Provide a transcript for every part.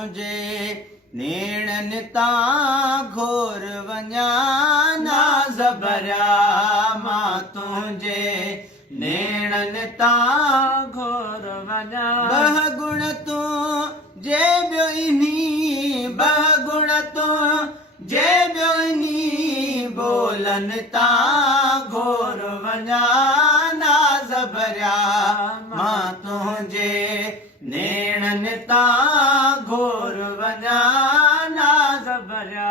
तुझे नेणन ता घोर वञा नाज़ भरिया मां तुझे नेणन ता घोर वञा बह गुण तू जे ॿियो इन्ही बह गुण तू जे ॿियो इन्ही बोलन ता घोर वञा नाज़ भरिया मां तुझे नेणन ता घोर वञा नाज़ भरिया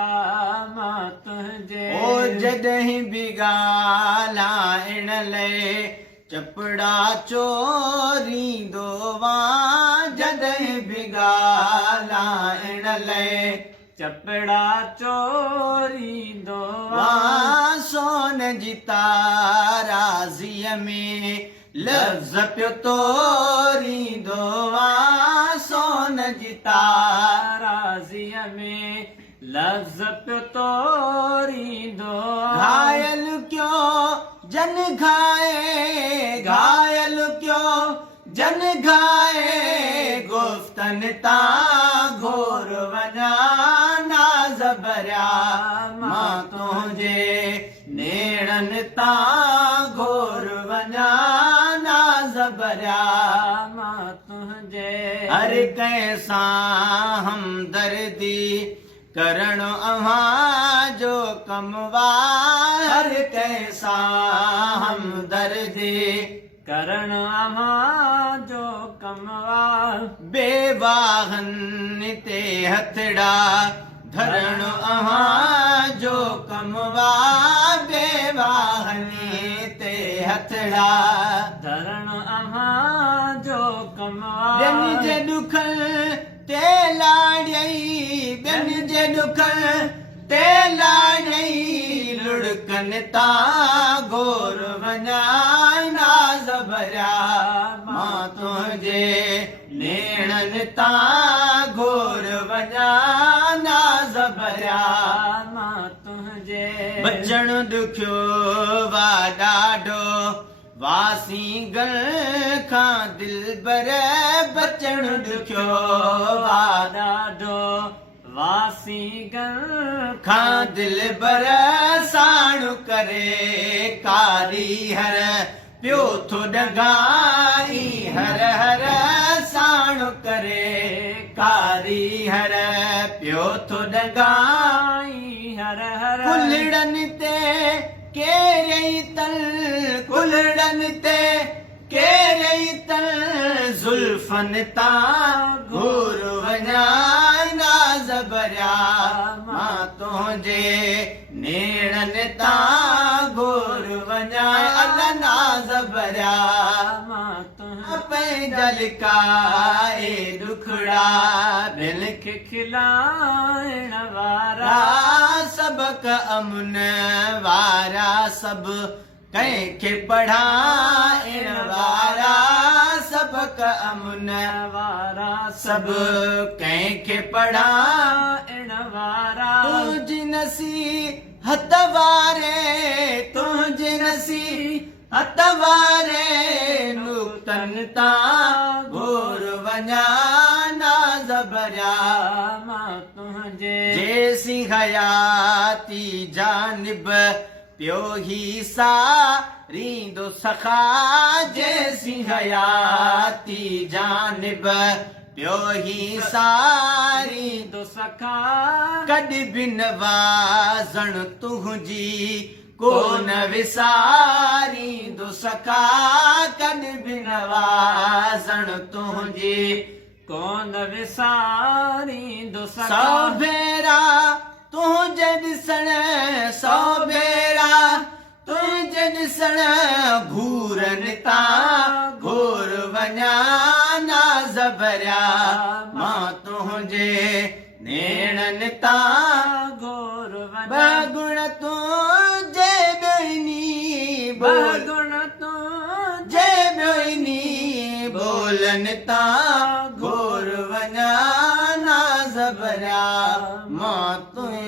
मां तुझे ओ जॾहिं बि ॻाल्हाइण लाइ चपड़ा चोरींदो वां जॾहिं बि ॻाल्हाइण लाइ चपड़ा चोरींदो वां सोन जी ताराज़ीअ में लफ़्ज़ पियो तोरींदो वां सोन जी ताराज़ीअ में लफ़्ज़ पियो तोरींदो घायल क्यों जन घाए घायल क्यों जन घाए गुफ्तन ता घोर वञा नाज़ भरिया मां तुझे नेणन ता घोर वञा नाज़ भरिया मां तुझे हर कंहिंसां हमदर्दी करण अव्हां जो कम वा हर कंहिंसां हमदर्दी करण अव्हां जो कमवा बेवाहन ते हथड़ा धरण अव्हां जो कम वा बेवाहन ते हथड़ा धरण अव्हां जो कमवा ॿियनि जे ॾुख ते लाड़ई ॿियनि जे ॾुख ते लाड़ई लुड़कन ता घोर वञा नाज़ भरिया मां तुझे नेणन ता घोर वञा नाज़ भरिया मां तुझे बचण ॾुखियो वा ॾाढो वासी गल खां दिलबर बचण ॾुखियो वा ॾाढो वासी गल खां दिलबर साणु करे कारी हर पियो थो ॾगाई हर हर साणु करे कारी हर पियो थो ॾगाई हर हर कुलड़नि ते केरई तल कुलड़नि ते केरई तल ज़ुल्फन ता घोर वञा नाज़ भरिया मां तुझे नेणन ता घोर वञा अल्लाह नाज़ भरिया मां तुझे पंहिंजा लिकाए ॾुखड़ा दिल खे खिलाइण वारा रा सबक अमुन वारा सब कंहिंखे पढ़ाइण वारा सबक अमुन वारा सब कंहिंखे पढ़ाइण वारा तुंहिंजी नसीहत वारे तुंहिंजी नसीहत वारे नुक्तन ता घोर वञा नाज़ भरिया मां तुझे जेसी हयाती जानिब पियो ही सारींदो सखा जेसी हयाती जानिब पियो ही सारींदो सखा कॾहिं बि नवाज़ण तुंहिंजी कोन विसारींदो सखा कॾहिं बि नवाज़ण तुंहिंजी कोन विसारींदो सौ सखा भेरा तुंहिंजे ॾिसण सौ भेरा तुंहिंजे ॾिसण घूरनि ता घोर वञा नाज़ भरिया मां तुंहिंजे नेणन ता घोर वञा बगुण तुंहिंजे ॿियनि बगुण तुझे ॿियनि बोलन ता घोर वञा नाज़ भरिया मां तुंहिंजे